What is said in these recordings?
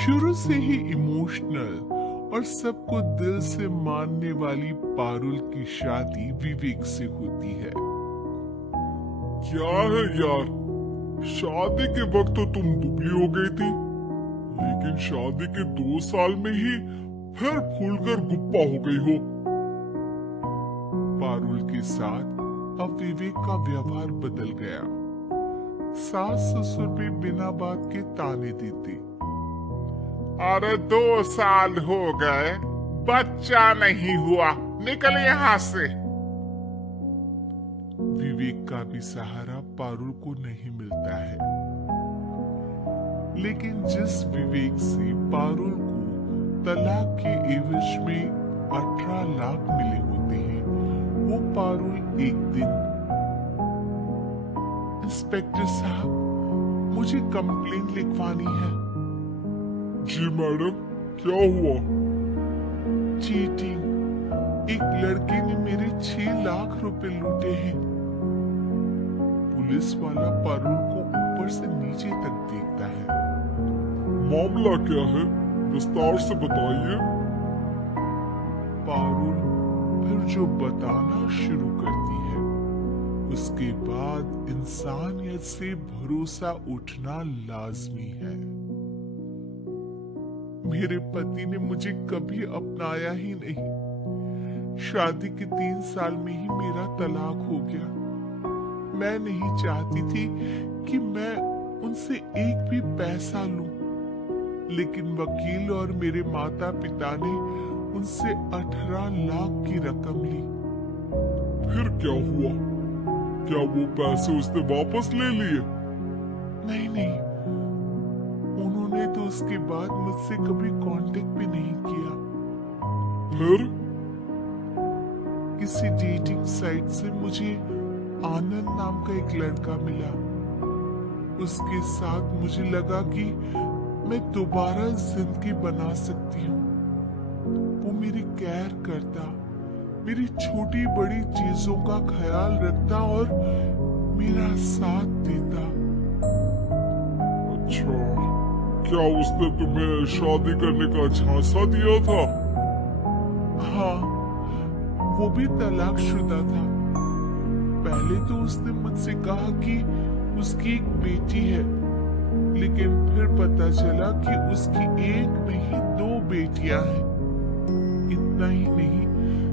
शुरू से ही इमोशनल और सबको दिल से मानने वाली पारुल की शादी विवेक से होती है। क्या है यार, शादी के वक्त तो तुम दुबली हो गई थी, लेकिन शादी के 2 साल में ही फिर फूलकर गुप्पा हो गई हो। पारुल के साथ अब विवेक का व्यवहार बदल गया। सास ससुर भी बिना बात के ताने देते। अरे 2 साल हो गए, बच्चा नहीं हुआ, निकल यहाँ से। विवेक का भी सहारा पारुल को नहीं मिलता है, लेकिन जिस विवेक से पारुल को तलाक के एवज में 18 लाख मिले होते हैं, वो पारुल एक दिन, इंस्पेक्टर साहब, मुझे कंप्लेंट लिखवानी है। जी मैडम, क्या हुआ? चीटिंग, एक लड़के ने मेरे 6 लाख रुपए लूटे हैं। पुलिस वाला पारुल को ऊपर से नीचे तक देखता है। मामला क्या है, विस्तार से बताइए। पारुल फिर जो बताना शुरू करती है, उसके बाद इंसानियत से भरोसा उठना लाजमी है। मेरे पति ने मुझे कभी अपनाया ही नहीं। शादी के 3 साल में ही मेरा तलाक हो गया। मैं नहीं चाहती थी कि मैं उनसे एक भी पैसा लूं, लेकिन वकील और मेरे माता पिता ने उनसे 18 लाख की रकम ली। फिर क्या हुआ? क्या वो पैसे उसने वापस ले लिए? नहीं नहीं, उन्होंने तो उसके बाद मुझसे कभी कांटेक्ट भी नहीं किया। फिर किसी डेटिंग साइट से मुझे आनंद नाम का एक लड़का मिला। उसके साथ मुझे लगा कि मैं दोबारा जिंदगी बना सकती हूँ। वो मेरी केयर करता, मेरी छोटी बड़ी चीजों का ख्याल रखता और मेरा साथ देता। अच्छा, क्या उसने तुम्हें शादी करने का झांसा दिया था? हाँ, वो भी तलाकशुदा था। पहले तो उसने मुझसे कहा कि उसकी एक बेटी है, लेकिन फिर पता चला कि उसकी एक नहीं 2 बेटियां हैं। इतना ही नहीं,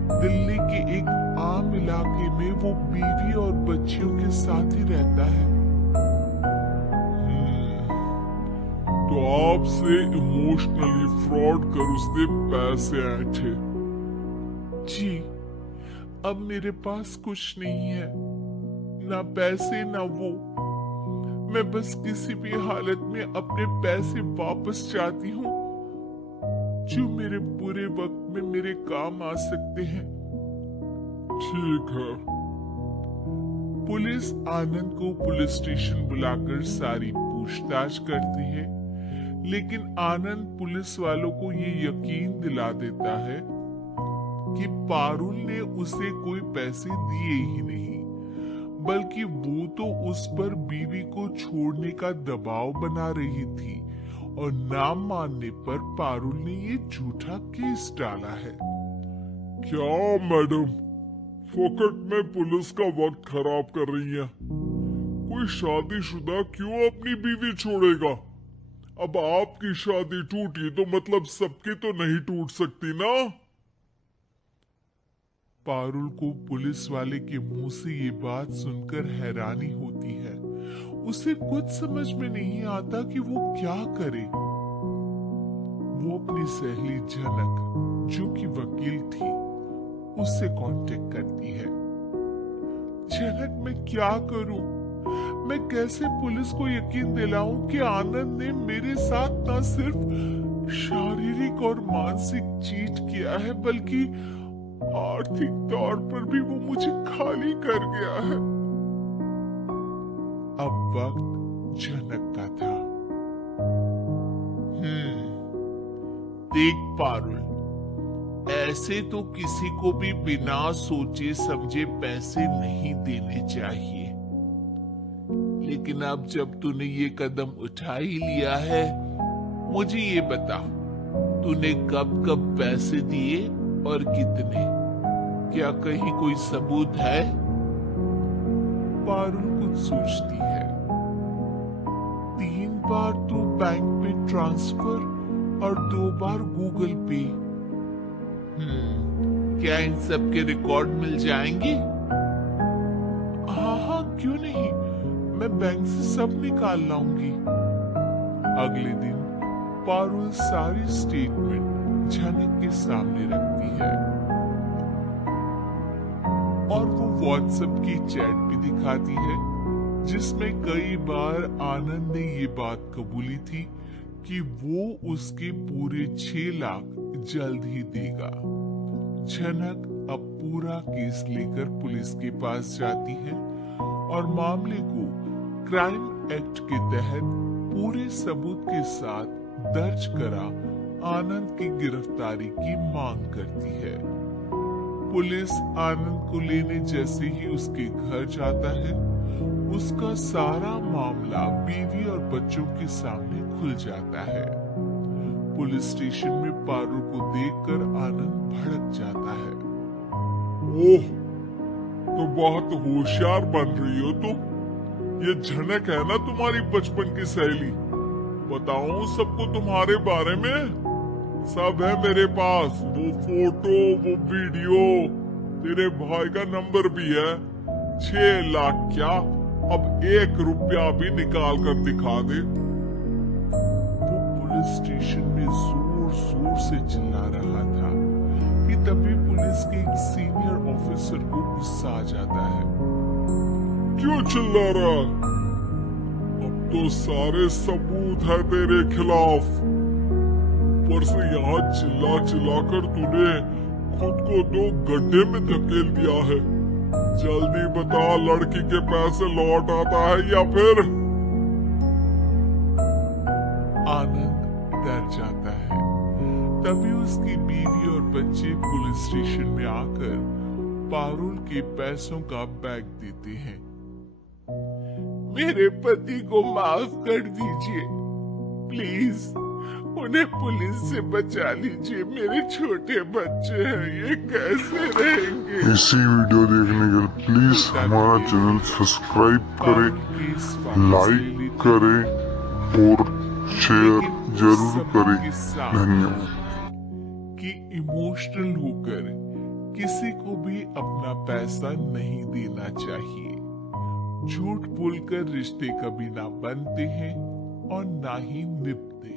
दिल्ली के एक आम इलाके में वो बीवी और बच्चियों के साथ ही रहता है। तो आपसे इमोशनली फ्रॉड कर उसने पैसे ऐंठे। जी, अब मेरे पास कुछ नहीं है, ना पैसे ना वो। मैं बस किसी भी हालत में अपने पैसे वापस चाहती हूँ, जो मेरे बुरे वक्त में मेरे काम आ सकते हैं। ठीक है। पुलिस आनंद को पुलिस स्टेशन बुलाकर सारी पूछताछ करती है, लेकिन आनंद पुलिस वालों को ये यकीन दिला देता है कि पारुल ने उसे कोई पैसे दिए ही नहीं, बल्कि वो तो उस पर बीवी को छोड़ने का दबाव बना रही थी और ना मानने पर पारुल ने ये झूठा केस डाला है। क्या मैडम, फोकट में पुलिस का वक्त खराब कर रही है? कोई शादीशुदा क्यों अपनी बीवी छोड़ेगा? अब आपकी शादी टूटी तो मतलब सबकी तो नहीं टूट सकती ना? पारुल को पुलिस वाले के मुंह से ये बात सुनकर हैरानी होती है। उसे कुछ समझ में नहीं आता कि वो क्या करे। वो अपनी सहेली जनक, जो कि वकील थी, उससे कांटेक्ट करती है। जनक, मैं क्या करूं? मैं कैसे पुलिस को यकीन दिलाऊं कि आनंद ने मेरे साथ न सिर्फ शारीरिक और मानसिक चीट किया है, बल्कि आर्थिक तौर पर भी वो मुझे खाली कर गया है। अब वक्त जनक का था। देख पारुल, ऐसे तो किसी को भी बिना सोचे समझे पैसे नहीं देने चाहिए, लेकिन अब जब तूने ये कदम उठा ही लिया है मुझे ये बता, तूने कब कब पैसे दिए और कितने? क्या कहीं कोई सबूत है? पारुल कुछ सोचती है। 3 बार तो बैंक में ट्रांसफर और 2 बार गूगल पे। क्या इन सब के रिकॉर्ड मिल जाएंगे? हाँ हाँ, क्यों नहीं, मैं बैंक से सब निकाल लाऊंगी। अगले दिन पारुल सारी स्टेटमेंट झनक के सामने रखती है और वो व्हाट्सएप की चैट भी दिखाती है, जिसमें कई बार आनंद ने ये बात कबूली थी कि वो उसके पूरे 6 लाख जल्द ही देगा। झनक अब पूरा केस लेकर पुलिस के पास जाती है और मामले को क्राइम एक्ट के तहत पूरे सबूत के साथ दर्ज करा आनंद की गिरफ्तारी की मांग करती है। पुलिस आनंद को लेने जैसे ही उसके घर जाता है, उसका सारा मामला बीवी और बच्चों के सामने खुल जाता है। पुलिस स्टेशन में पारुल को देखकर आनंद भड़क जाता है। ओह, तो बहुत होशियार बन रही हो तुम। ये झनक है ना तुम्हारी बचपन की सहेली? बताऊं सबको तुम्हारे बारे में? सब है मेरे पास, वो फोटो, वो वीडियो, तेरे भाई का नंबर भी है। 6 लाख क्या, अब 1 रुपया भी निकाल कर दिखा दे। वो पुलिस स्टेशन में जोर जोर से चिल्ला रहा था कि तभी पुलिस के एक सीनियर ऑफिसर को गुस्सा आ जाता है। क्यों चिल्ला रहा? अब तो सारे सबूत है तेरे खिलाफ। ऊपर से यहाँ चिल्ला चिल्ला कर तूने खुद को तो गड्ढे में धकेल दिया है। जल्दी बता, लड़की के पैसे लौट आता है या फिर? आनंद डर जाता है। तभी उसकी बीवी और बच्चे पुलिस स्टेशन में आकर पारुल के पैसों का बैग देते हैं। मेरे पति को माफ कर दीजिए, प्लीज उन्हें पुलिस से बचा लीजिए। मेरे छोटे बच्चे हैं, ये कैसे रहेंगे? इसी वीडियो देखने के लिए प्लीज हमारा चैनल सब्सक्राइब करें, लाइक करें और शेयर जरूर करें। धन्यवाद। कि इमोशनल होकर किसी को भी अपना पैसा नहीं देना चाहिए। झूठ बोलकर रिश्ते कभी ना बनते हैं और ना ही निभते।